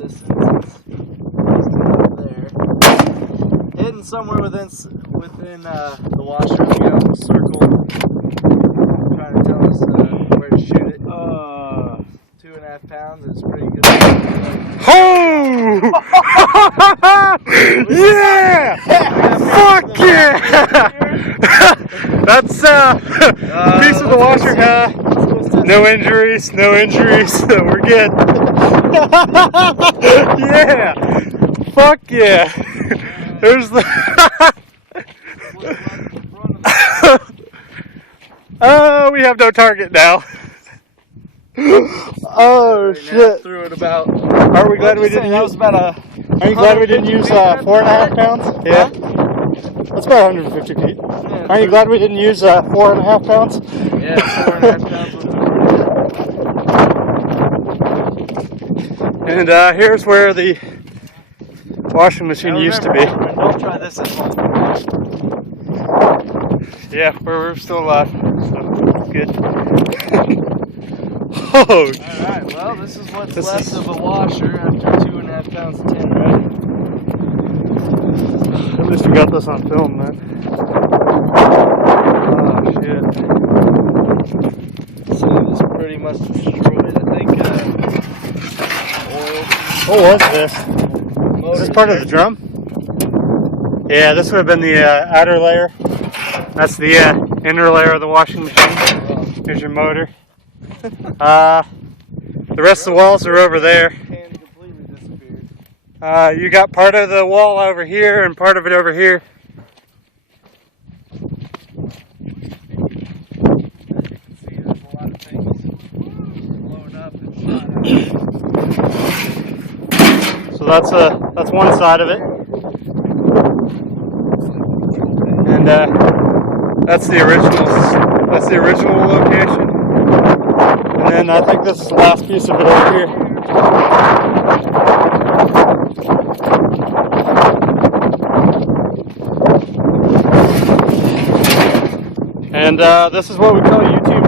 distance. There. Hidden somewhere within the washer. We got a little circle trying to tell us where to shoot it. 2.5 pounds is pretty good. Oh! Yeah! Fuck yeah! That's piece of the washer. No injuries, no injuries. We're good. Yeah! Fuck yeah! There's the. Oh, we have no target now. Oh shit! Threw it about. Are we glad we didn't use? Are you glad we didn't use 4.5 pounds? Yeah. That's about 150 feet. Yeah, Are you glad we didn't use 4.5 pounds? Yeah, 4.5 pounds. And here's where the washing machine used to be. Don't try this at home. Yeah, we're still alive, so good. Oh. Alright, well, this is what's left of a washer after 2.5 pounds of tin, right? At least we got this on film, man. Oh, shit. So this pretty much destroyed, I think, oil. What was this? Is this part of the drum? Yeah, this would have been the outer layer. That's the inner layer of the washing machine. Here's your motor. The rest of the walls are over there. Completely disappeared. You got part of the wall over here and part of it over here. So that's one side of it, and that's the original location. And then I think this is the last piece of it over here. And this is what we call YouTube.